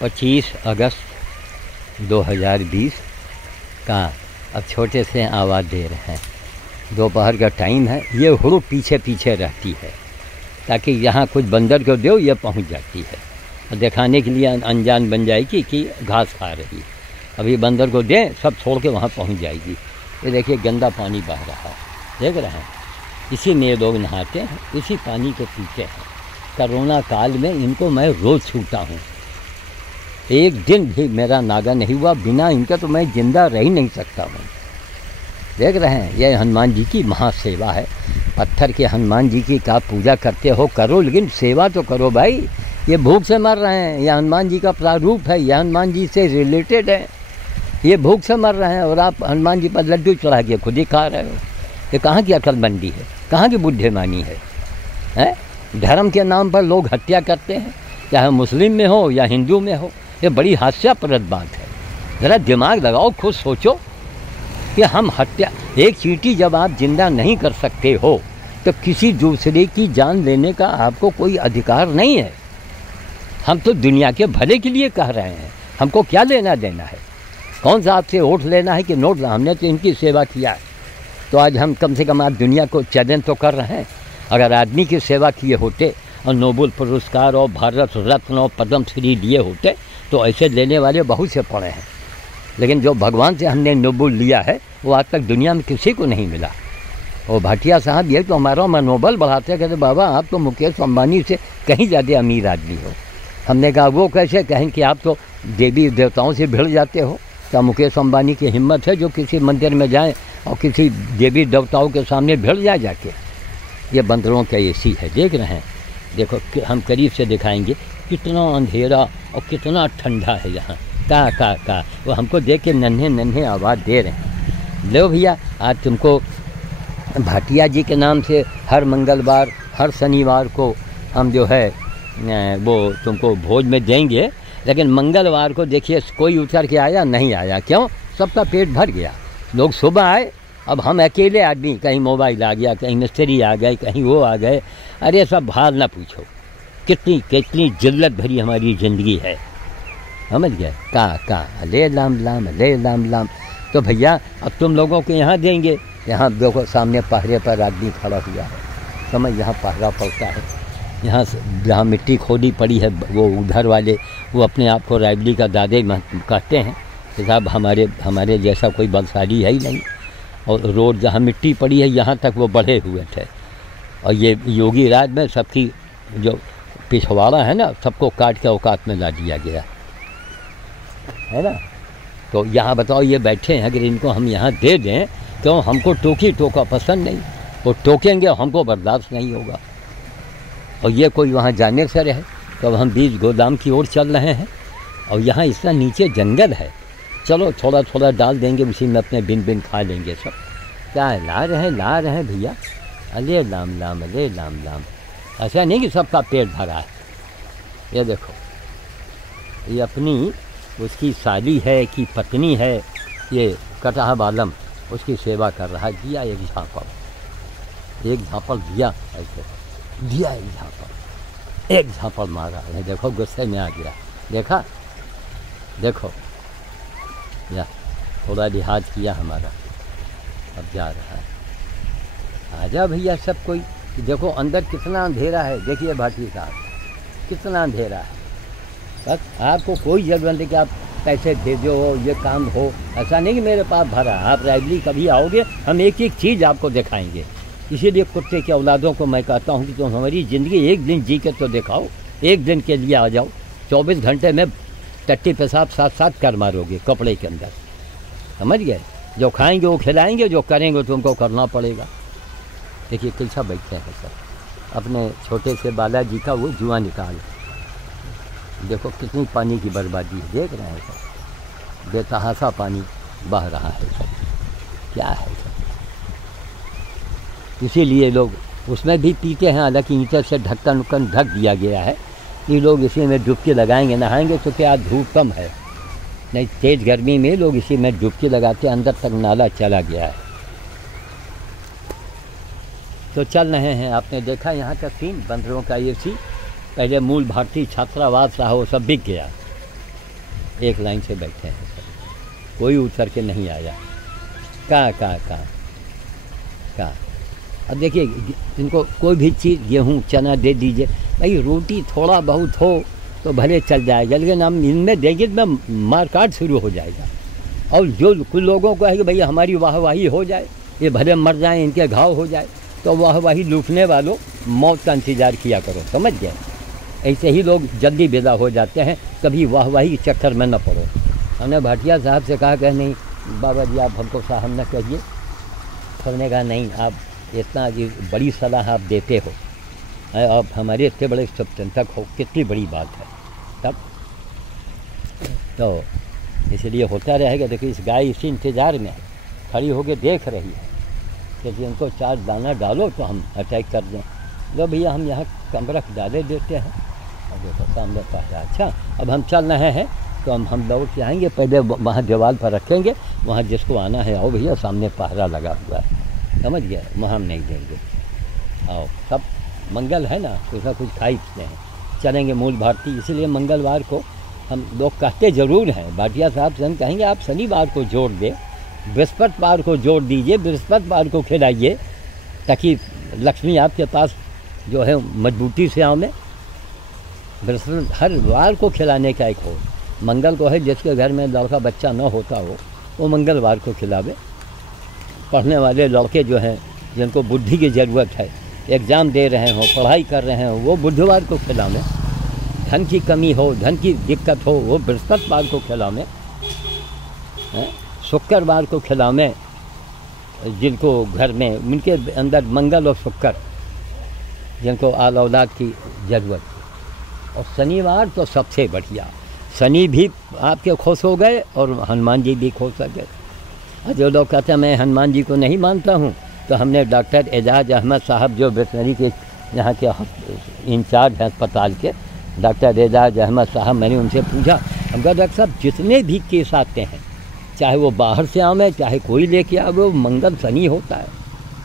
25 अगस्त 2020 का अब छोटे से आवाज़ दे रहे हैं। दोपहर का टाइम है। ये हुड़ुक पीछे पीछे रहती है ताकि यहाँ कुछ बंदर को दो, ये पहुँच जाती है और दिखाने के लिए अनजान बन जाएगी कि घास खा रही है। अभी बंदर को दें, सब छोड़ के वहाँ पहुँच जाएगी। ये देखिए गंदा पानी बह रहा है, देख रहे हैं। इसी में लोग नहाते हैं, इसी पानी को पीते हैं। कोरोना काल में इनको मैं रोज़ छूता हूँ। एक दिन भी मेरा नागा नहीं हुआ बिना इनका, तो मैं ज़िंदा रह ही नहीं सकता हूँ। देख रहे हैं, ये हनुमान जी की महासेवा है। पत्थर के हनुमान जी की का पूजा करते हो करो, लेकिन सेवा तो करो भाई। ये भूख से मर रहे हैं, ये हनुमान जी का प्रारूप है, ये हनुमान जी से रिलेटेड है। ये भूख से मर रहे हैं और आप हनुमान जी पर लड्डू चढ़ा के खुद ही खा रहे हो। ये कहाँ की अक्लमंदी है, कहाँ की बुद्धिमानी है, हैं? धर्म के नाम पर लोग हत्या करते हैं, चाहे मुस्लिम में हो या हिंदू में हो। ये बड़ी हास्यास्पद बात है। ज़रा दिमाग लगाओ, खुद सोचो कि हम हत्या, एक चींटी जब आप जिंदा नहीं कर सकते हो तो किसी दूसरे की जान लेने का आपको कोई अधिकार नहीं है। हम तो दुनिया के भले के लिए कह रहे हैं, हमको क्या लेना देना है? कौन सा आपसे वोट लेना है कि नोट? हमने तो इनकी सेवा किया है, तो आज हम कम से कम आप दुनिया को चैलेंज तो कर रहे हैं। अगर आदमी की सेवा किए होते और नोबेल पुरस्कार और भारत रत्न और पद्म श्री लिए होते तो ऐसे लेने वाले बहुत से पड़े हैं। लेकिन जो भगवान से हमने नोबेल लिया है वो आज तक दुनिया में किसी को नहीं मिला। और भाटिया साहब ये तो हमारा मनोबल बढ़ाते, कहते बाबा आप तो मुकेश अंबानी से कहीं ज़्यादा अमीर आदमी हो। हमने कहा वो कैसे? कहें कि आप तो देवी देवताओं से भिड़ जाते हो। क्या मुकेश अंबानी की हिम्मत है जो किसी मंदिर में जाएं और किसी देवी देवताओं के सामने भिड़ जाए जाके? ये बंदरों का एसी है, देख रहे हैं। देखो हम करीब से दिखाएंगे कितना अंधेरा और कितना ठंडा है यहाँ। का वो हमको देख के नन्हे नन्हे आवाज़ दे रहे हैं। लो भैया, आज तुमको भाटिया जी के नाम से हर मंगलवार हर शनिवार को हम जो है वो तुमको भोज में देंगे। लेकिन मंगलवार को देखिए कोई उतर के आया नहीं आया, क्यों? सबका पेट भर गया। लोग सुबह आए, अब हम अकेले आदमी, कहीं मोबाइल आ गया, कहीं मिस्त्री आ गए, कहीं वो आ गए। अरे सब हाल ना पूछो, कितनी कितनी जिल्लत भरी हमारी ज़िंदगी है, समझ गए? का ले लाम लाम ले लाम लाम। तो भैया अब तुम लोगों को यहाँ देंगे। यहाँ देखो सामने पहरे पर आदमी खड़ा हुआ है, समझ, यहाँ पहरा पड़ता है। यहाँ जहाँ मिट्टी खोदी पड़ी है वो उधर वाले वो अपने आप को रायबली का दादे कहते हैं कि साहब हमारे जैसा कोई बलशाली है ही नहीं। और रोड जहाँ मिट्टी पड़ी है यहाँ तक वो बढ़े हुए थे। और ये योगी राज में सबकी जो पिछवाड़ा है ना, सबको काट के औकात में ला दिया गया है ना। तो यहाँ बताओ ये बैठे हैं, अगर इनको हम यहाँ दे दें, क्यों? हमको टोकी टोका पसंद नहीं, वो टोकेंगे हमको बर्दाश्त नहीं होगा। और ये कोई वहाँ जाने से रहे। तो अब हम बीज गोदाम की ओर चल रहे हैं और यहाँ इतना नीचे जंगल है। चलो थोड़ा थोड़ा डाल देंगे, उसी में अपने बिन बिन खा लेंगे सब। क्या है? ला रहे हैं भैया, अले लाम लाम अले लाम लाम। ऐसा नहीं कि सबका पेट भरा है। ये देखो, ये अपनी उसकी साली है कि पत्नी है, ये कटहा बालम उसकी सेवा कर रहा है। दिया एक झापड़ दिया, ऐसे दिया एक झापड़ मारा है। देखो गुस्से में आ गया, देखा? देखो या थोड़ा लिहाज किया हमारा, अब जा रहा है। आजा भैया सब कोई। देखो अंदर कितना अंधेरा है, देखिए भाटी साहब कितना अंधेरा है। बस आपको कोई ज़रूरत नहीं कि आप पैसे भेजो, ये काम हो, ऐसा नहीं कि मेरे पास भरा। आप रायबली कभी आओगे, हम एक एक चीज़ आपको दिखाएंगे। इसीलिए कुत्ते के औलादों को मैं कहता हूँ कि तुम हमारी ज़िंदगी एक दिन जी के तो दिखाओ, एक दिन के लिए आ जाओ। 24 घंटे में टट्टी पेशाब साथ साथ कर मारोगे कपड़े के अंदर, समझ गए? जो खाएंगे वो खिलाएंगे, जो करेंगे तुमको करना पड़ेगा। देखिए कैसा बैठे हैं सब, अपने छोटे से बालाजी का वो जुआ निकाल। देखो कितनी पानी की बर्बादी है, देख रहे हैं सब, बेतहासा पानी बह रहा है सब। क्या है सब? इसीलिए लोग उसमें भी पीते हैं, हालांकि ईंटे से ढक्कन उक्कन ढक दिया गया है। ये लोग इसी में डुबकी लगाएंगे, नहाएंगे तो क्या धूप कम है, नहीं तेज़ गर्मी में लोग इसी में डुबकी लगाते, अंदर तक नाला चला गया है। तो चल रहे हैं, आपने देखा यहाँ का सीन, बंदरों का ये सीन। पहले मूल भारतीय छात्रावास रहा, वो सब बिक गया, एक लाइन से बैठे हैं सब, कोई उतर के नहीं आया। कहाँ अब देखिए, इनको कोई भी चीज़ गेहूँ चना दे दीजिए, भाई रोटी थोड़ा बहुत हो तो भले चल जाएगा, लेकिन हम इनमें देंगे तो मारकाट शुरू हो जाएगा। और जो कुछ लोगों को है कि भैया हमारी वाहवाही हो जाए, ये भले मर जाएं, इनके घाव हो जाए, तो वाहवाही लूटने वालों मौत का इंतज़ार किया करो, समझ गए। ऐसे ही लोग जल्दी विदा हो जाते हैं, कभी वाहवाही के चक्कर में न पड़ो। हमने भाटिया साहब से कहा कि नहीं बाबा जी आप हमको साहब न कहिए, हमने कहा नहीं, आप इतना बड़ी सलाह आप देते हो, आप हमारे इतने बड़े स्वतंत्रक हो, कितनी बड़ी बात है। तब तो इसलिए होता रहेगा। देखिए इस गाय इसी इंतज़ार में है, खड़ी होकर देख रही है कि इनको 4 दाना डालो तो हम अटैक कर दें। लो भैया हम यहाँ कमरख डाले देते हैं, और देखो सामने पहरा। अच्छा अब हम चल रहे हैं तो हम दौड़ के आएंगे, पहले वहाँ दीवार पर रखेंगे, वहाँ जिसको आना है आओ भैया, सामने पहरा लगा हुआ है, समझ गया, वहाँ हम नहीं देंगे, आओ। सब मंगल है ना, कुछ ना कुछ खाई पीते हैं, चलेंगे मूल भारती। इसलिए मंगलवार को हम लोग कहते ज़रूर हैं, भाटिया साहब से हम कहेंगे आप शनिवार को जोड़ दें, बृहस्पतिवार को जोड़ दीजिए, बृहस्पतिवार को खिलाइए, ताकि लक्ष्मी आपके पास जो है मजबूती से आवे। बृहस्पति हर वार को खिलाने का एक हो, मंगल को है जिसके घर में लड़का बच्चा न होता हो वो मंगलवार को खिलावे। पढ़ने वाले लड़के जो हैं जिनको बुद्धि की ज़रूरत है, एग्ज़ाम दे रहे हों, पढ़ाई कर रहे हों, वो बुधवार को खिलावें। धन की कमी हो, धन की दिक्कत हो, वो बृहस्पतिवार को खिलावें। शुक्रवार को खिलावें जिनको घर में उनके अंदर मंगल और शुक्र जिनको आल औलाद की ज़रूरत है। और शनिवार तो सबसे बढ़िया, शनि भी आपके खुश हो गए और हनुमान जी भी खुश हो गए। और जो लोग कहते हैं मैं हनुमान जी को नहीं मानता हूँ, तो हमने डॉक्टर एजाज अहमद साहब जो वेटनरी के यहाँ के इंचार्ज हैं अस्पताल के, डॉक्टर एजाज अहमद साहब, मैंने उनसे पूछा, हम कहा डॉक्टर साहब जितने भी केस आते हैं, चाहे वो बाहर से आवे चाहे कोई लेके आवे, वो मंगल शनि होता है।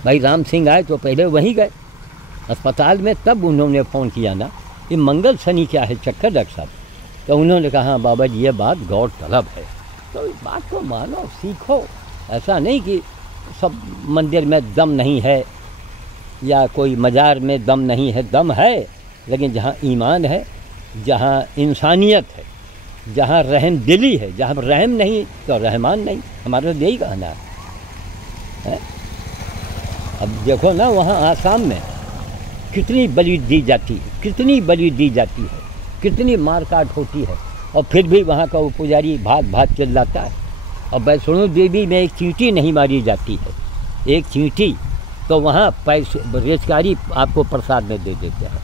भाई राम सिंह आए तो पहले वहीं गए अस्पताल में, तब उन्होंने फ़ोन किया ना कि मंगल शनि क्या है चक्कर डॉक्टर साहब। तो उन्होंने कहा हाँ बाबा जी ये बात गौर तलब है, तो इस बात को मानो, सीखो। ऐसा नहीं कि सब मंदिर में दम नहीं है या कोई मज़ार में दम नहीं है, दम है, लेकिन जहाँ ईमान है, जहाँ इंसानियत है, जहाँ रहम दिली है, जहाँ रहम नहीं तो रहमान नहीं, हमारा यही कहना है। अब देखो ना वहाँ आसाम में कितनी बलि दी जाती है, कितनी बलि दी जाती है, कितनी मारकाट होती है, और फिर भी वहाँ का वो पुजारी भाग भाग चिल्लाता है। और वैष्णो देवी में एक चींटी नहीं मारी जाती है, एक चींटी, तो वहाँ पैसे रेजकारी आपको प्रसाद में दे देते हैं।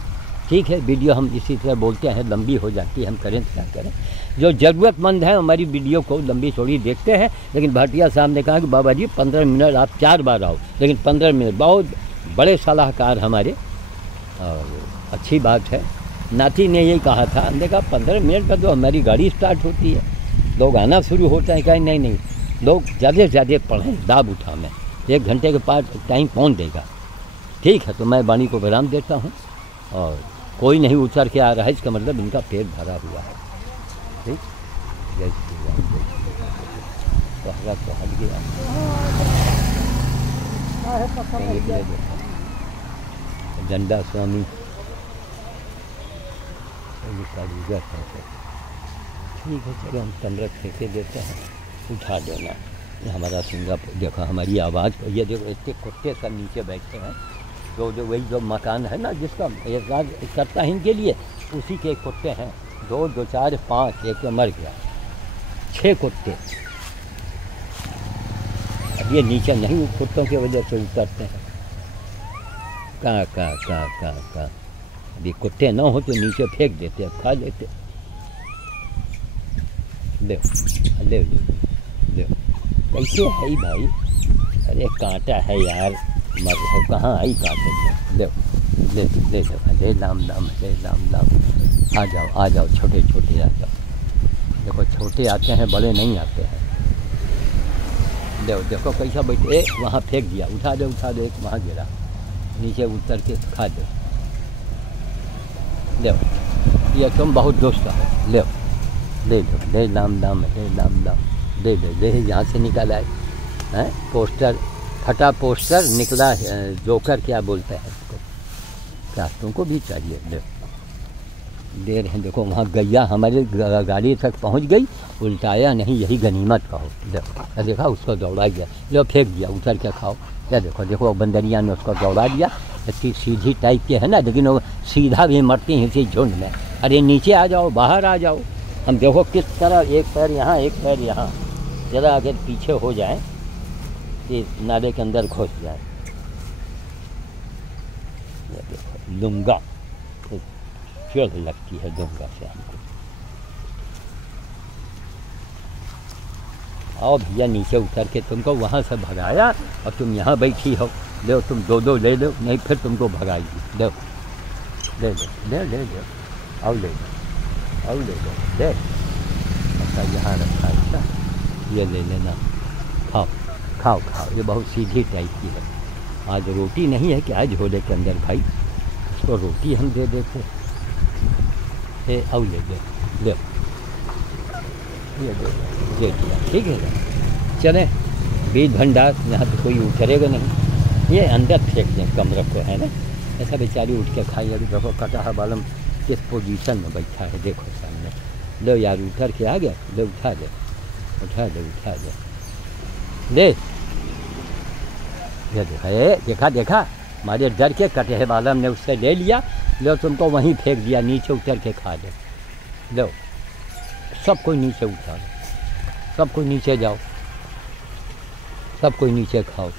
ठीक है, वीडियो हम इसी तरह बोलते हैं, लंबी हो जाती है, हम करें तो क्या करें। जो ज़रूरतमंद है हमारी वीडियो को लंबी थोड़ी देखते हैं, लेकिन भाटिया साहब ने कहा कि बाबा जी 15 मिनट आप 4 बार आओ, लेकिन 15 मिनट, बहुत बड़े सलाहकार हमारे, और अच्छी बात है। नाती ने यही कहा था, हमने कहा 15 मिनट पर तो हमारी गाड़ी स्टार्ट होती है, लोग आना शुरू होता है। कहीं नहीं, लोग ज़्यादा से ज़्यादा पढ़ें, दाब उठावें, 1 घंटे के बाद टाइम कौन देगा। ठीक है, तो मैं वाणी को विराम देता हूँ, और कोई नहीं उतर के आ रहा है, इसका मतलब इनका पेट भरा हुआ है। ठीक, जय श्री राम, जय श्री राम। पहरा तो हट गया, झंडा स्वामी ठीक है, चलो हम तमरक फेंके देते हैं, उठा देना। ये हमारा सिंगापुर देखो, हमारी आवाज़, ये देखो इतने कुत्ते सब नीचे बैठते हैं, जो वही जो मकान है ना जिसका एजाज करता है इनके लिए, उसी के कुत्ते हैं, 2, 2, 4, 5, एक तो मर गया, 6 कुत्ते। अब ये नीचे नहीं कुत्तों की वजह से उतरते हैं। कहाँ अभी कुत्ते ना हो तो नीचे फेंक देते, खा लेते। ले कैसे है ही भाई, अरे कांटा है यार, मर कहाँ आई कांटे। ले लाम लाम, आ जाओ छोटे छोटे आ जाओ। देखो छोटे आते हैं, बड़े नहीं आते हैं। देखो कैसा बैठे, वहाँ फेंक दिया, उठा दे, एक वहाँ गिरा, नीचे उतर के खा दो। ये तुम बहुत दोस्त हो, ले दे दो, दे दाम दाम, दे दाम दाम, दे दे दे, यहाँ से निकल आए हैं पोस्टर, फटा पोस्टर निकला, जोकर क्या बोलते हैं इसको, क्या तुमको भी चाहिए? दे रहे हैं। देखो वहाँ गैया हमारे गाड़ी तक पहुँच गई, उल्टाया नहीं, यही गनीमत कहो। देखा उसको दौड़ा गया, लो फेंक दिया, उतर के खाओ। क्या देखो देखो बंदरिया ने उसको दौड़ा दिया। इतनी सीधी टाइप के है ना, लेकिन वो सीधा भी मरती हैं इसी झुंड में। अरे नीचे आ जाओ, बाहर आ जाओ। हम देखो किस तरह एक पैर यहाँ एक पैर यहाँ, ज़रा अगर पीछे हो जाए कि नाले के अंदर घुस जाए। ये देखो लुंगा, चोट लगती है लुंगा से हमको। आओ भैया नीचे उतर के तुमको वहाँ से भगाया और तुम यहाँ बैठी हो। लो तुम दो दो ले लो, नहीं फिर तुमको भगाएगी। लो ले लो ले ले लो, आओ ले लो, आओ ले लो, ले। अच्छा यहाँ रखा है, ये ले लेना, खाओ खाओ खाओ। ये बहुत सीधी टाइप की है। आज रोटी नहीं है कि आज झोले के अंदर भाई, उसको रोटी हम दे देते। ए आओ ले लो, ले ये दे दिया, ठीक है ना। चलें बीज भंडार, यहाँ तो कोई उतरेगा नहीं, ये अंदर फेंक दें कमरे को, है ना। ऐसा बेचारी उठ के खाई। अभी देखो कटहा बालम किस पोजीशन में बैठा है, देखो सामने। लो यार उतर के आ गया, ले उठा दे, उठा दे, उठा दे, ले। ये देखा देखा, हमारे डर के कटहे बालम ने उससे ले लिया। लो तुमको वहीं फेंक दिया, नीचे उतर के खा ले। लो सब कोई नीचे उठा लो, सब कोई नीचे जाओ, सब कोई नीचे खाओ।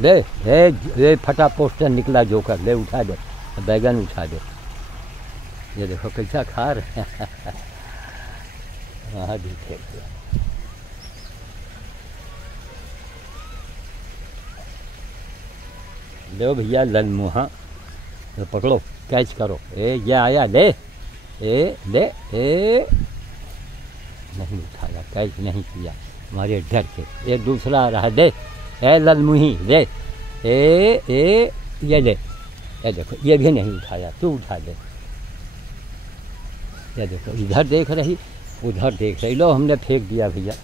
ले फटा पोस्टर निकला जोकर, ले उठा दे, बैगन उठा दे। ये देखो कैसा खा रहे हैं। वहाँ भी फेंक दिया। लो भैया ललमुहा, तो पकड़ो, कैच करो। ये आया, ले ले नहीं उठाया, कैच नहीं किया हमारे डर के। ये दूसरा आ रहा है, दे ललमुही, ले ये ले। ये देखो ये भी नहीं उठाया, तू उठा दे। ये देखो इधर देख रही, उधर देख रही। लो हमने फेंक दिया भैया,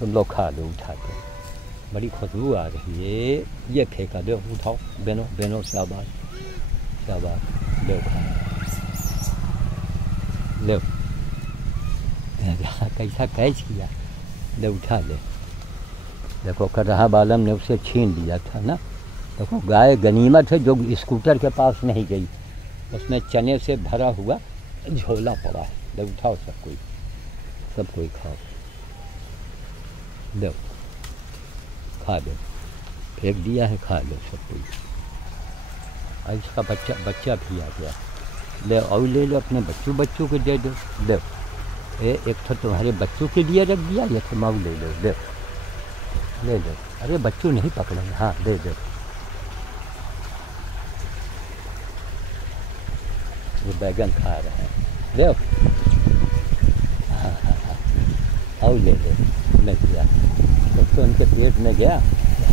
तुम लोग खा लो उठा के। बड़ी खुशबू आ रही है। ये फेंका, दो उठाओ, बेनो बेनो, शाबाश शाबाश, लो खा लो। कैसा कैच किया, ले उठा ले। देखो कटहा बालम ने उसे छीन लिया था ना। देखो गाय गनीमत है जो स्कूटर के पास नहीं गई, उसमें चने से भरा हुआ झोला पड़ा है। ले उठाओ सब कोई खाओ, लो खा लो, फेंक दिया है, खा लो सब कोई। इसका बच्चा भी आ गया, ले और ले लो अपने बच्चों को दे दो। लो एक तो तुम्हारे बच्चों के लिए रख दिया, ये तो माऊ ले लो, ले लो। अरे बच्चों नहीं पकड़ेंगे, हाँ दे दो। ये बैगन खा रहे हैं, ले हाँ और ले लो। लग गया तो उनके पेट में गया।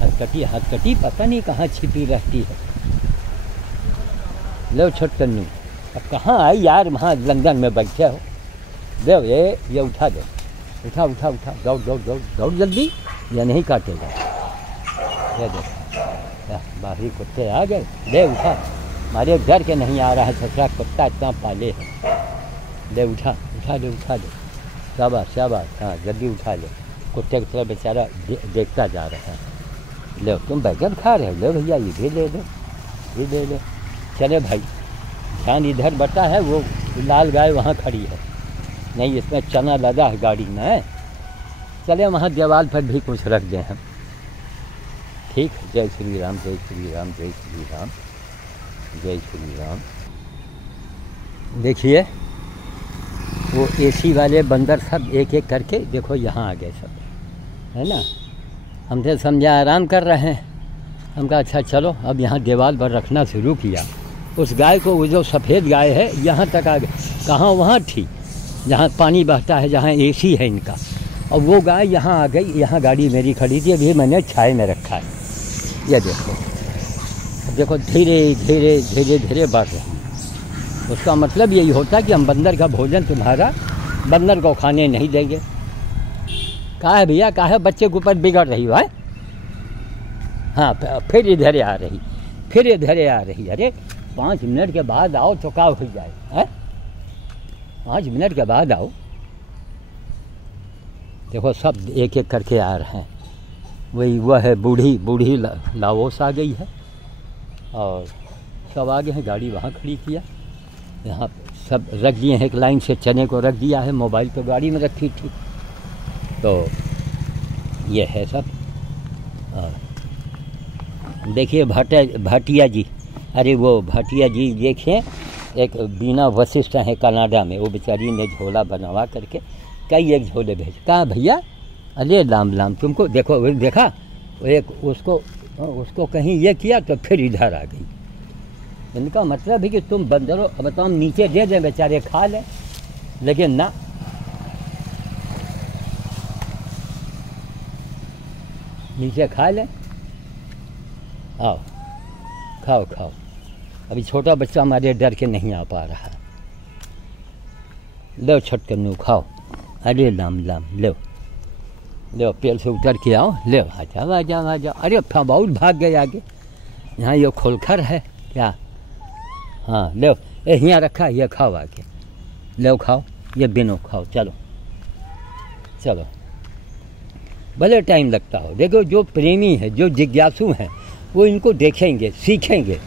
हथकटी पता नहीं कहाँ छिपी रहती है। लो छोटकन्नू, अब कहाँ आई यार, वहाँ लंदन में बैठे हो। दो ये उठा दो, उठा उठा उठा, दौड़ दौड़ दौड़ दौड़ जल्दी, या नहीं काटेगा। ये देखो बाहरी कुत्ते आ गए, ले उठा। हमारे डर के नहीं आ रहा है, ससुरा कुत्ता इतना पाले है। ले उठा उठा दे, उठा दे, शाबाश शाबाश, हाँ जल्दी उठा ले। कुत्ते की तरह बेचारा देखता जा रहा है। लो तुम बैगन खा रहे हो, लो भैया ये भी ले लो, ये ले लो। चले भाई, ध्यान इधर बटा है, वो लाल गाय वहाँ खड़ी है, नहीं इसमें चना लगा है गाड़ी में। चले वहाँ दीवार पर भी कुछ रख दें हम, ठीक। जय श्री राम, जय श्री राम, जय श्री राम, जय श्री राम। देखिए वो एसी वाले बंदर सब एक एक करके देखो यहाँ आ गए सब, है ना। हमसे समझा आराम कर रहे हैं। हम कहा अच्छा चलो, अब यहाँ दीवार पर रखना शुरू किया। उस गाय को, वो जो सफ़ेद गाय है, यहाँ तक आ गए। कहाँ, वहाँ थी जहाँ पानी बहता है, जहाँ एसी है इनका। और वो गाय यहाँ आ गई। यहाँ गाड़ी मेरी खड़ी थी, अभी मैंने छाए में रखा है। ये देखो देखो धीरे धीरे धीरे धीरे बढ़ रही है। उसका मतलब यही होता है कि हम बंदर का भोजन तुम्हारा बंदर को खाने नहीं देंगे। कहा है भैया, कहा है बच्चे के ऊपर बिगड़ रही हो है? हाँ, फिर इधर आ रही, फिर इधर आ रही। अरे 5 मिनट के बाद आओ तो क्या हो जाए है? 5 मिनट के बाद आओ। देखो सब एक एक करके आ रहे हैं। वही वह है बूढ़ी लाओस आ गई है और सब आगे हैं। गाड़ी वहाँ खड़ी किया, यहाँ सब रख दिए हैं एक लाइन से। चने को रख दिया है, मोबाइल तो गाड़ी में रखी थी। तो ये है सब। देखिए भाटिया जी, अरे वो भाटिया जी देखिए, एक बीना वशिष्ठ है कनाडा में, वो बेचारी ने झोला बनवा करके कई एक झोले भेज। कहा भैया, अरे लाम तुमको देखो, देखा एक उसको कहीं ये किया तो फिर इधर आ गई। इनका मतलब है कि तुम बंदरों, अब तो हम नीचे दे दें बेचारे खा लें, लेकिन ना, नीचे खा लें। आओ खाओ खाओ। अभी छोटा बच्चा हमारे डर के नहीं आ पा रहा। लो छटकनू खाओ। अरे लाम लो लो, पेड़ से उतर के आओ, ले आजा। अरे बहुत भाग गए आगे। यहाँ ये खोलखर है क्या? हाँ लो, यहाँ रखा, ये खाओ आके, लो खाओ, ये बिनो खाओ। चलो भले टाइम लगता हो। देखो जो प्रेमी है, जो जिज्ञासु हैं, वो इनको देखेंगे, सीखेंगे।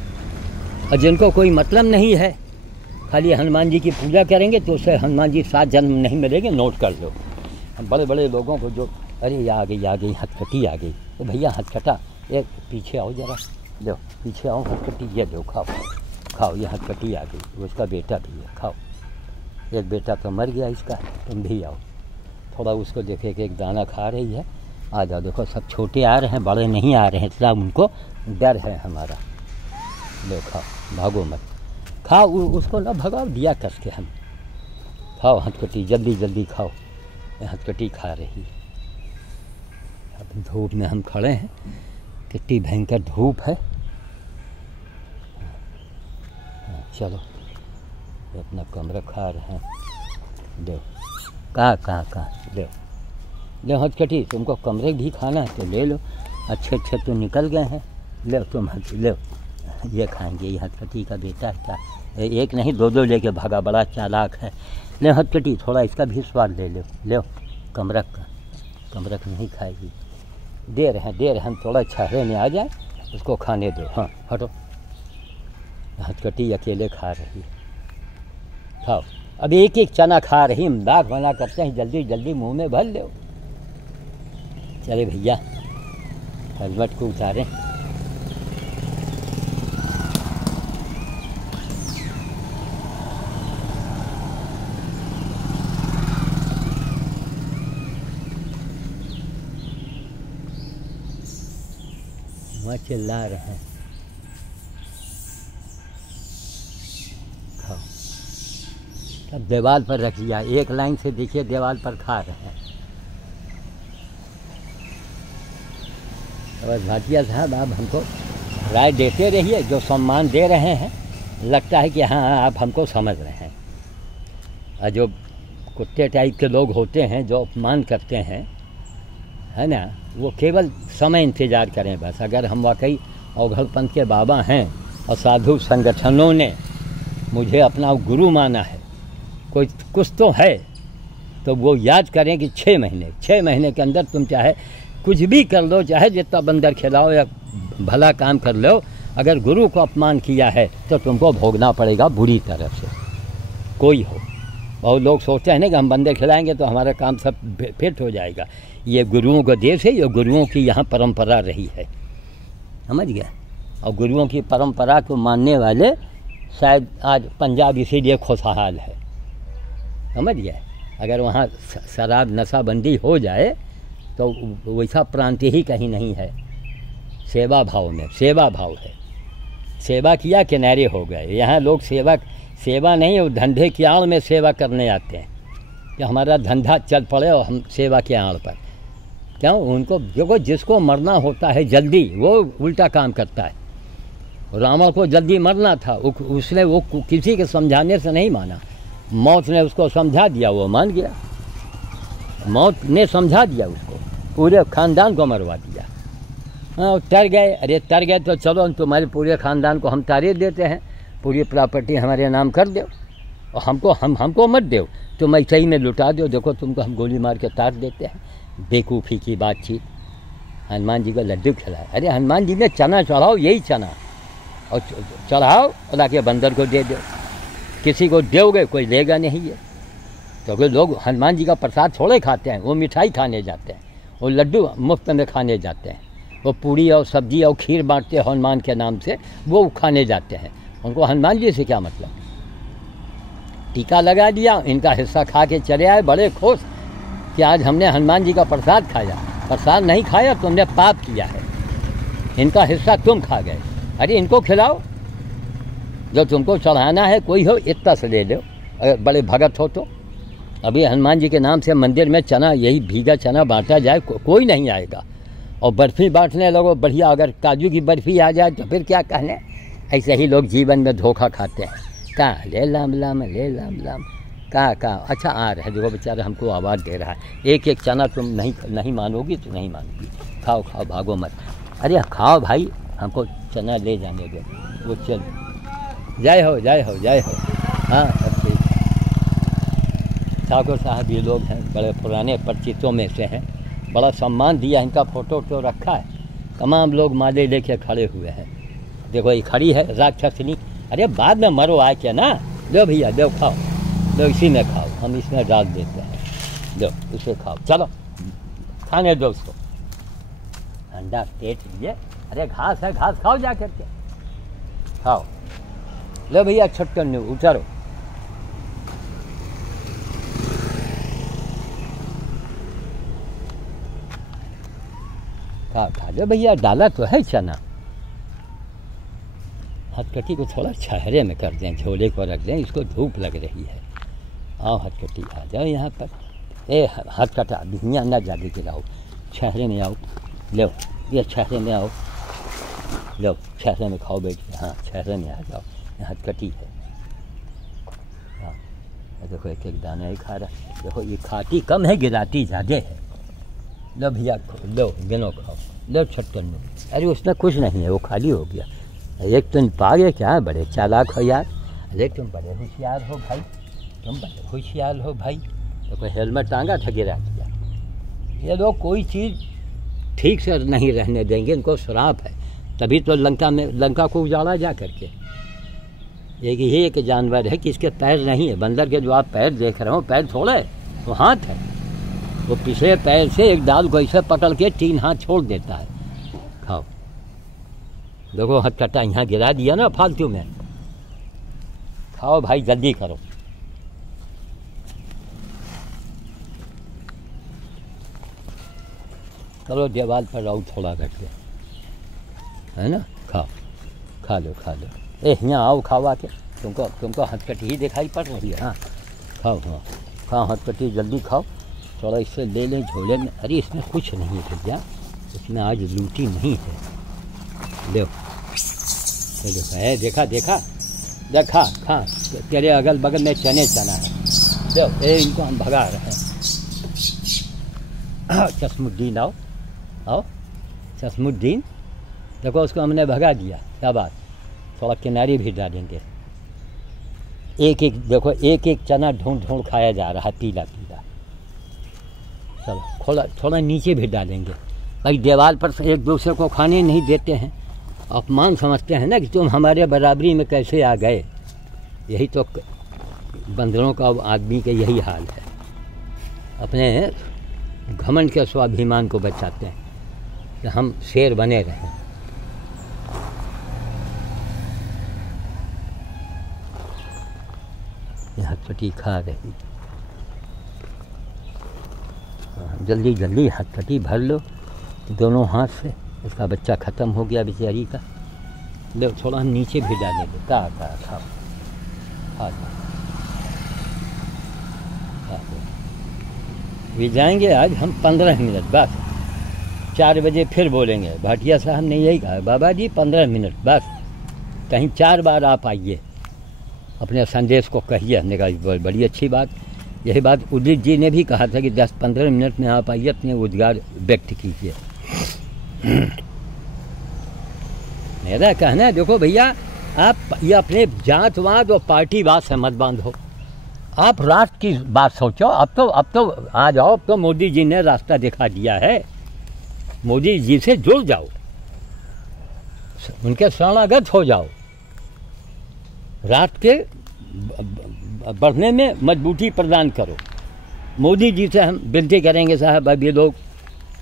और जिनको कोई मतलब नहीं है, खाली हनुमान जी की पूजा करेंगे तो उसे हनुमान जी 7 जन्म नहीं मिलेंगे। नोट कर लो। बड़े बड़े लोगों को जो, अरे ये आ गई हथकटी आ गई, तो भैया हथकटा, ये पीछे आओ जरा, लो पीछे आओ, हथकटी ये लो, खाओ, ये हथकटी आ गई। उसका बेटा भी है, खाओ। एक बेटा तो मर गया इसका, तुम भी आओ। थोड़ा उसको देखे कि एक दाना खा रही है, आ जाओ। देखो सब छोटे आ रहे हैं, बड़े नहीं आ रहे हैं, इतना उनको डर है हमारा। लो खाओ, भागो मत, खाओ, उसको ना भगाओ, दिया कस के हम। खाओ हथकटी, जल्दी खाओ। हथकटी खा रही। अब धूप में हम खड़े हैं, कितनी भयंकर धूप है। चलो अपना कमरा खा रहे हैं। दो कहाँ ले हथकटी, तुमको कमरे भी खाना है तो ले लो। अच्छे तो निकल गए हैं, ले तुम लो, ये खाएंगे। ये हथकटी का बेटा है क्या? एक नहीं 2 लेके भागा, बड़ा चालाक है। ले हथकटी, थोड़ा इसका भी स्वाद ले लो। कमरक नहीं खाएगी। दे रहे हैं, हम थोड़ा छहरे में आ जाए, उसको खाने दो। हाँ हटो। हथकटी अकेले खा रही है। खाओ, अब एक चना खा रही, दाग बना करते हैं, जल्दी मुंह में भर लो। चले भैया, हेलमेट को उतारें। वहाँ चिल्ला रहे हैं। खाओ। अब दीवार पर रख दिया, एक लाइन से देखिए, दीवार पर खा रहे हैं। और भाटिया साहब, आप हमको राय देते रहिए, जो सम्मान दे रहे हैं, लगता है कि हाँ आप हमको समझ रहे हैं। और जो कुत्ते टाइप के लोग होते हैं, जो अपमान करते हैं, है ना, वो केवल समय इंतज़ार करें बस। अगर हम वाकई अवघड़पंथ के बाबा हैं और साधु संगठनों ने मुझे अपना गुरु माना है, कोई कुछ तो है, तो वो याद करें कि 6 महीने के अंदर तुम चाहे कुछ भी कर लो, चाहे जितना बंदर खिलाओ या भला काम कर लो, अगर गुरु को अपमान किया है तो तुमको भोगना पड़ेगा बुरी तरह से, कोई हो। और लोग सोचते हैं ना कि हम बंदे खिलाएंगे तो हमारा काम सब फिट हो जाएगा। ये गुरुओं का देश है, ये गुरुओं की यहाँ परंपरा रही है, समझ गया। और गुरुओं की परंपरा को मानने वाले शायद आज पंजाब इसीलिए खुशहाल है, समझ गया। अगर वहाँ शराब नशाबंदी हो जाए तो वैसा प्रांत ही कहीं नहीं है। सेवा भाव में, सेवा भाव है, सेवा किया किनारे हो गए। यहाँ लोग सेवा नहीं, वो धंधे की आड़ में सेवा करने आते हैं कि हमारा धंधा चल पड़े और हम सेवा के आड़ पर। क्यों? उनको जो जिसको मरना होता है जल्दी, वो उल्टा काम करता है। रावण को जल्दी मरना था, उसने वो किसी के समझाने से नहीं माना, मौत ने उसको समझा दिया, वो मान गया। मौत ने समझा दिया उसको, पूरे ख़ानदान को मरवा दिया। हाँ, तर गए। अरे तर गए तो चलो तुम्हारे पूरे ख़ानदान को हम तारे देते हैं, पूरी प्रॉपर्टी हमारे नाम कर दो और हमको मत दो, तुम ऐसे ही में लुटा दो, देखो तुमको हम गोली मार के तार देते हैं। बेवकूफ़ी की बातचीत। हनुमान जी को लड्डू खिलाया। अरे हनुमान जी ने चना चढ़ाओ, यही चना, और चढ़ाओ और आके बंदर को दे दो। किसी को दोगे कोई लेगा नहीं है। तो कोई लोग हनुमान जी का प्रसाद थोड़े खाते हैं, वो मिठाई खाने जाते हैं, वो लड्डू मुफ्त में खाने जाते हैं, वो पूड़ी और सब्जी और खीर बांटते हैं हनुमान के नाम से, वो खाने जाते हैं। उनको हनुमान जी से क्या मतलब। टीका लगा दिया, इनका हिस्सा खा के चले आए बड़े खुश कि आज हमने हनुमान जी का प्रसाद खाया। प्रसाद नहीं खाया, तुमने पाप किया है, इनका हिस्सा तुम खा गए। अरे इनको खिलाओ, जो तुमको चढ़ाना है कोई हो इतना से ले लो, अगर बड़े भगत हो तो। अभी हनुमान जी के नाम से मंदिर में चना, यही भीगा चना बांटा जाए, कोई नहीं आएगा। और बर्फ़ी बांटने लगो बढ़िया, अगर काजू की बर्फ़ी आ जाए तो फिर क्या कहने। ऐसे ही लोग जीवन में धोखा खाते हैं। कहाँ ले लाम लाम, ले लाम लाम, कहाँ। अच्छा आ रहा है, देखो बेचारा हमको आवाज़ दे रहा है। एक एक चना तुम नहीं मानोगी तो नहीं मानोगी, खाओ खाओ, भागो मत। अरे खाओ भाई, हमको चना ले जाने दो। वो चल, जय हो जय हो जय हो। हाँ सब ठीक। ठाकुर साहब ये लोग हैं, बड़े पुराने परिचितों में से हैं, बड़ा सम्मान दिया, इनका फ़ोटो तो रखा है। तमाम लोग माले लेके खड़े हुए हैं। देखो ये खड़ी है राक्षसनी। अरे बाद में मरो आए क्या ना, दो भैया दो, खाओ दो, इसी में खाओ, हम इसमें डाल देते हैं, दो इसे खाओ, चलो खाने दो उसको। अंडा पेट लिए, अरे घास है, घास खाओ जा करके, खाओ। लो भैया छटकन उतारो। खा लो भैया, डाला तो है चना। हथकटी को थोड़ा चेहरे में कर दें, झोले को रख दें, इसको धूप लग रही है। आओ हथकटी आ जाओ यहाँ पर। ए हथकटा दुनिया ना ज़्यादा गिराओ, चेहरे में आओ, लो ये चेहरे में आओ, लो चेहरे में खाओ बैठ के। हाँ चेहरे में आ जाओ, हथकटी है। हाँ देखो एक एक दाना ही खा रहा। देखो ये खाती कम है, गिराती ज़्यादा है। लो भैया लो गिनो खाओ, लो छटकन लो। अरे उसमें कुछ नहीं है, वो खाली हो गया। एक तुम पा गए क्या, बड़े चालाक हो यार। अरे तुम बड़े होशियार हो भाई, तुम बड़े होशियार हो भाई। तो कोई हेलमेट टांगा था, गिरा दिया। ये लोग कोई चीज़ ठीक से नहीं रहने देंगे, इनको श्राप है। तभी तो लंका को उजाड़ा जा करके। एक जानवर है कि इसके पैर नहीं है। बंदर के जो आप पैर देख रहे हो, पैर थोड़ा है, वो हाथ है। वो पिछले पैर से एक डाल को ऐसे पकड़ के 3 हाथ छोड़ देता है। खाओ, देखो हथकटा यहाँ गिरा दिया ना फालतू में। खाओ भाई, जल्दी करो। चलो दीवार पर रहो, थोड़ा रख दे, है ना। खाओ, खा लो खा लो। यहाँ आओ, खाओ आके। तुमको हथकटी ही दिखाई पड़ रही है। हाँ खाओ, हाँ खाओ हथकटी, जल्दी खाओ। थोड़ा इससे ले लें झोले में। अरे इसमें कुछ नहीं है भैया, इसमें आज लूटी नहीं है। लो है, देखा देखा देखा, खा। तेरे अगल बगल में चना है। लो इनको हम भगा रहे हैं। चश्मुद्दीन आओ आओ, चश्मुद्दीन। देखो उसको हमने भगा दिया। क्या बात, थोड़ा किनारे भी डालेंगे। एक एक देखो, एक एक चना ढूंढ खाया जा रहा है, पीला पीला। चलो थोड़ा नीचे भी डालेंगे भाई। दीवार पर एक दूसरे को खाने नहीं देते हैं, अपमान समझते हैं ना कि तुम हमारे बराबरी में कैसे आ गए। यही तो बंदरों का, आदमी का यही हाल है। अपने घमंड के स्वाभिमान को बचाते हैं कि हम शेर बने रहें। हथकटी खा रही। जल्दी जल्दी हथकटी भर लो दोनों हाथ से। इसका बच्चा ख़त्म हो गया बेचारी का। लो थोड़ा हम नीचे भी डालें। खाओ खाओ खाओ। भी जाएंगे आज हम 15 मिनट बस। 4 बजे फिर बोलेंगे। भाटिया साहब ने यही कहा, बाबा जी 15 मिनट बस, कहीं 4 बार आप आइए, अपने संदेश को कहिए। हमने कहा बड़ी अच्छी बात। यही बात उदित जी ने भी कहा था कि 10-15 मिनट में आप आइए, अपने उद्गार व्यक्त कीजिए। मेरा कहना है, देखो भैया, आप ये अपने जातवाद और पार्टीवाद से मत बांधो, आप राष्ट्र की बात सोचो। अब तो आ जाओ, अब तो मोदी जी ने रास्ता दिखा दिया है, मोदी जी से जुड़ जाओ, उनके शरणागत हो जाओ, राष्ट्र के बढ़ने में मजबूती प्रदान करो। मोदी जी से हम विनती करेंगे, साहब अब ये लोग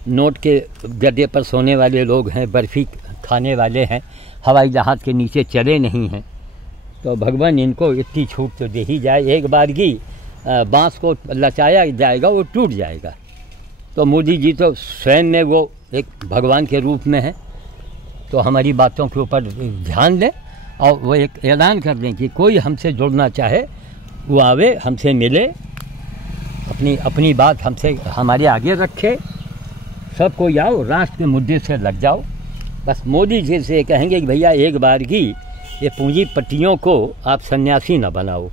नोट के गद्दे पर सोने वाले लोग हैं, बर्फ़ी खाने वाले हैं, हवाई जहाज़ के नीचे चले नहीं हैं, तो भगवान इनको इतनी छूट तो दे ही जाए। एक बार की बांस को लचाया जाएगा वो टूट जाएगा। तो मोदी जी तो स्वयं में वो एक भगवान के रूप में है, तो हमारी बातों के ऊपर ध्यान दें और वो एक ऐलान कर दें कि कोई हमसे जुड़ना चाहे वो आवे, हमसे मिले, अपनी बात हमसे हमारे आगे रखे, सब कोई आओ, राष्ट्र के मुद्दे से लग जाओ। बस मोदी जी से कहेंगे कि भैया एक बार की ये पूंजीपतियों को आप सन्यासी न बनाओ,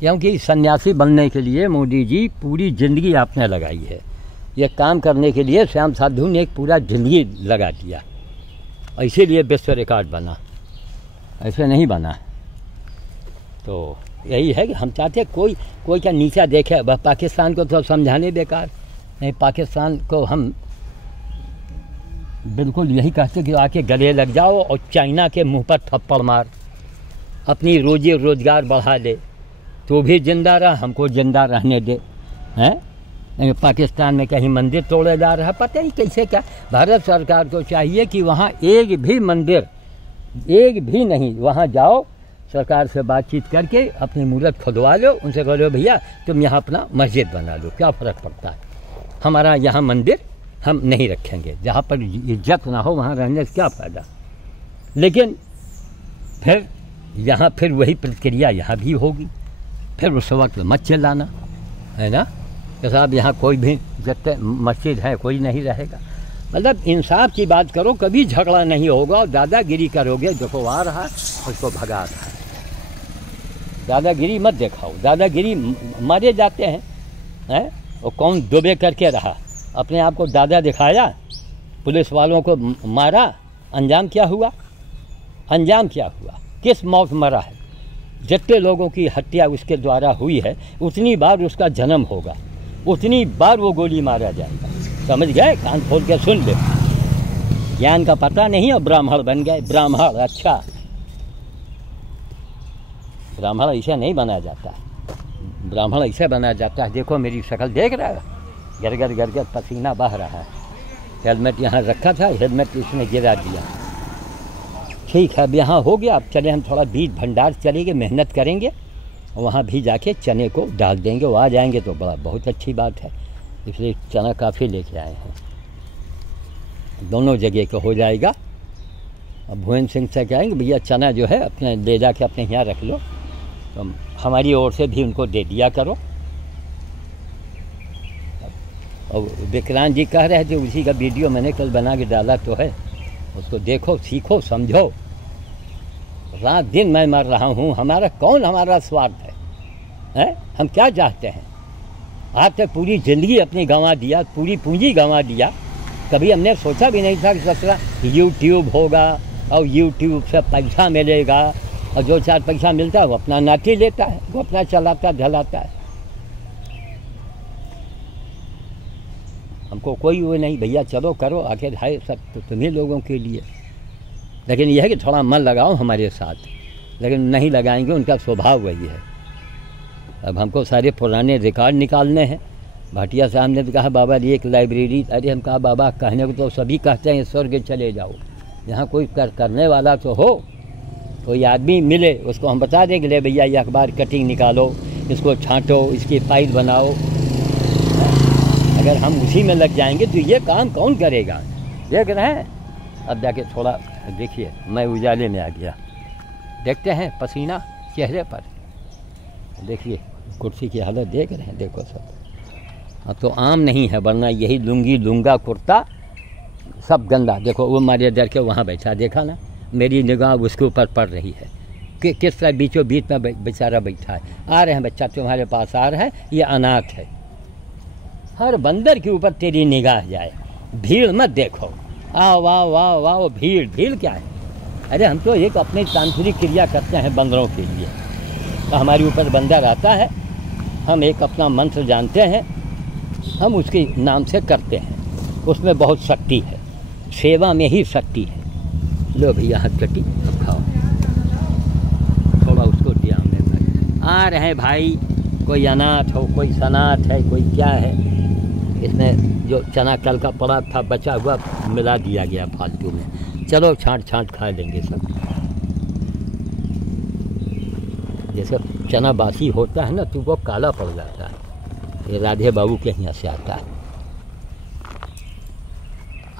क्योंकि सन्यासी बनने के लिए मोदी जी पूरी ज़िंदगी आपने लगाई है। ये काम करने के लिए श्याम साधु ने एक पूरा ज़िंदगी लगा दिया, इसीलिए विश्व रिकॉर्ड बना, ऐसे नहीं बना। तो यही है कि हम चाहते कोई का नीचा देखे। वह पाकिस्तान को तो समझाने बेकार नहीं, पाकिस्तान को हम बिल्कुल यही कहते कि आके गले लग जाओ और चाइना के मुंह पर थप्पड़ मार, अपनी रोजी रोजगार बढ़ा ले, तो भी जिंदा रहा, हमको जिंदा रहने दे। हैं पाकिस्तान में कहीं मंदिर तोड़े जा रहा है, पता नहीं कैसे क्या। भारत सरकार को चाहिए कि वहाँ एक भी मंदिर, एक भी नहीं, वहाँ जाओ, सरकार से बातचीत करके अपनी मूर्त खुदवा लो, उनसे कह लो भैया तुम यहाँ अपना मस्जिद बना लो, क्या फ़र्क पड़ता है, हमारा यहाँ मंदिर हम नहीं रखेंगे, जहाँ पर इज्जत ना हो वहाँ रहने से क्या फ़ायदा। लेकिन फिर यहाँ फिर वही प्रक्रिया यहाँ भी होगी, फिर उस वक्त मत चिल्लाना, है ना, कि साहब यहाँ कोई भी जब मस्जिद है कोई नहीं रहेगा। मतलब इंसाफ की बात करो, कभी झगड़ा नहीं होगा। और दादागिरी करोगे, देखो आ रहा है उसको भगा रहा है, दादागिरी मत दिखाओ। दादागिरी मारे जाते हैं, और कौन दुबे करके रहा, अपने आप को दादा दिखाया, पुलिस वालों को मारा, अंजाम क्या हुआ, अंजाम क्या हुआ, किस मौत मरा है। जितने लोगों की हत्या उसके द्वारा हुई है, उतनी बार उसका जन्म होगा, उतनी बार वो गोली मारा जाएगा। समझ गए, कान खोल के सुन ले, ज्ञान का पता नहीं और ब्राह्मण बन गए। ब्राह्मण, अच्छा ब्राह्मण ऐसा नहीं बना जाता, ब्राह्मण ऐसे बना जाता है। देखो मेरी शक्ल देख रहा है, गरगर गरगर पसीना बह रहा है। हेलमेट यहाँ रखा था, हेलमेट इसने गिरा दिया। ठीक है, अब यहाँ हो गया, अब चले हम थोड़ा बीज भंडार चलेंगे, मेहनत करेंगे, वहाँ भी जाके चने को डाल देंगे, वो आ जाएंगे तो बहुत अच्छी बात है। इसलिए चना काफ़ी लेके आए हैं, दोनों जगह का हो जाएगा। अब भुवन सिंह से कहेंगे भैया चना जो है अपने ले जाके अपने यहाँ रख लो, तो हमारी ओर से भी उनको दे दिया करो। और विक्रांत जी कह रहे थे, उसी का वीडियो मैंने कल बना के डाला तो है, उसको देखो, सीखो, समझो। रात दिन मैं मर रहा हूँ, हमारा स्वार्थ है? हम क्या चाहते हैं? आपने पूरी ज़िंदगी अपनी गंवा दिया, पूरी पूंजी गंवा दिया। कभी हमने सोचा भी नहीं था कि ससुरा यूट्यूब होगा और यूट्यूब से पैसा मिलेगा, और जो 4 पैसा मिलता है वो अपना नाती लेता है, वो अपना चलाता ढलाता है। हमको कोई वो नहीं, भैया चलो करो, आखिर है सब तो तुम्हीं लोगों के लिए। लेकिन यह है कि थोड़ा मन लगाओ हमारे साथ, लेकिन नहीं लगाएंगे, उनका स्वभाव वही है। अब हमको सारे पुराने रिकॉर्ड निकालने हैं। भाटिया साहब ने तो कहा बाबा ये एक लाइब्रेरी, अरे हम कहा बाबा कहने को तो सभी कहते हैं स्वर्ग चले जाओ, यहाँ कोई करने वाला तो हो, कोई आदमी मिले, उसको हम बता देंगे ले भैया ये अखबार कटिंग निकालो, इसको छांटो, इसकी फाइल बनाओ। अगर हम उसी में लग जाएंगे तो ये काम कौन करेगा? देख रहे हैं, अब जाके थोड़ा देखिए, मैं उजाले में आ गया, देखते हैं पसीना चेहरे पर, देखिए कुर्सी की हालत देख रहे हैं, देखो सब। अब तो आम नहीं है, वरना यही लुंगी लुंगा कुर्ता सब गंदा। देखो वो मारे डर के वहाँ बैठा, देखा ना, मेरी निगाह उसके ऊपर पड़ रही है कि किस तरह बीचों बीच में बेचारा बैठा है। आ रहे हैं बच्चा, तुम्हारे पास आ रहा है, ये अनाथ है। हर बंदर के ऊपर तेरी निगाह जाए, भीड़ मत देखो। आओ वाह वाह वाह, भीड़ भीड़ क्या है? अरे हम तो एक अपनी तांत्रिक क्रिया करते हैं बंदरों के लिए। तो हमारे ऊपर बंदर आता है, हम एक अपना मंत्र जानते हैं, हम उसके नाम से करते हैं। उसमें बहुत शक्ति है, सेवा में ही शक्ति है। लो भैया हाथ कटी, अब खाओ। थोड़ा उसको दिया हमने। आ रहे हैं भाई, कोई अनाथ हो, कोई सनाथ है, कोई क्या है। इसमें जो चना कल का पड़ा था बचा हुआ मिला दिया गया फालतू में। चलो छांट छांट खा लेंगे सब। जैसे चना बासी होता है ना तो वो काला पड़ जाता है। ये राधे बाबू के यहाँ से आता है।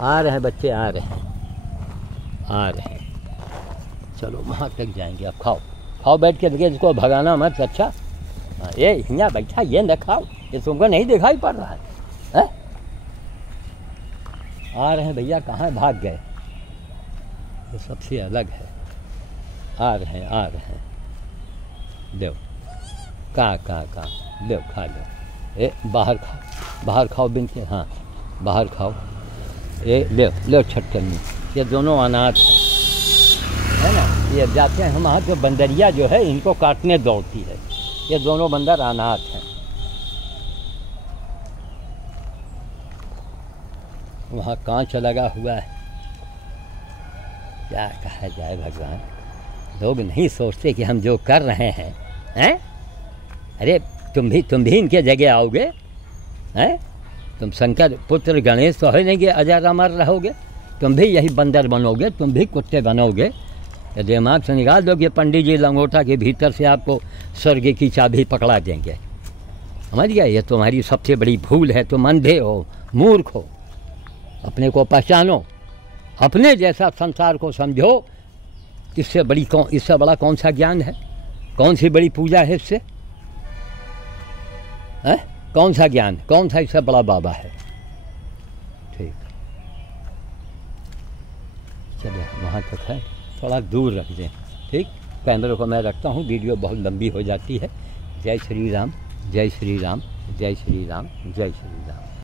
आ रहे हैं बच्चे, आ रहे हैं, आ रहे हैं। चलो वहाँ तक जाएंगे। अब खाओ खाओ, बैठ के देखिए, इसको भगाना मत। अच्छा ये यहाँ बैठा, ये न खाओ, ये तुमको नहीं दिखाई पड़ रहा है? आ रहे हैं भैया, कहाँ भाग गए? ये सबसे अलग है। आ रहे हैं, आ रहे हैं। दो का दो, खा लो। ए बाहर खाओ, बाहर खाओ बिन के। हाँ बाहर खाओ। ए ले छटकनी। ये दोनों अनाथ है ना। ये जाते हैं हम वहाँ, तो बंदरिया जो है इनको काटने दौड़ती है। ये दोनों बंदर अनाथ हैं। वहाँ कांच लगा हुआ है। क्या कहा जाए भगवान, लोग नहीं सोचते कि हम जो कर रहे हैं, हैं? अरे तुम भी इनके जगह आओगे, हैं? तुम शंकर पुत्र गणेश तो है नहीं कि अजर अमर रहोगे। तुम भी यही बंदर बनोगे, तुम भी कुत्ते बनोगे। दिमाग से निकाल दोगे, पंडित जी लंगोटा के भीतर से आपको स्वर्ग की चाबी पकड़ा देंगे। समझ गया? ये तुम्हारी सबसे बड़ी भूल है। तुम अंधे हो, मूर्ख हो। अपने को पहचानो, अपने जैसा संसार को समझो। इससे बड़ा कौन सा ज्ञान है? कौन सी बड़ी पूजा है इससे? है कौन सा ज्ञान, कौन सा इससे बड़ा बाबा है? ठीक, चलो वहाँ तक है, थोड़ा दूर रख दें। ठीक, कैमरे को मैं रखता हूँ, वीडियो बहुत लंबी हो जाती है। जय श्री राम, जय श्री राम, जय श्री राम, जय श्री राम।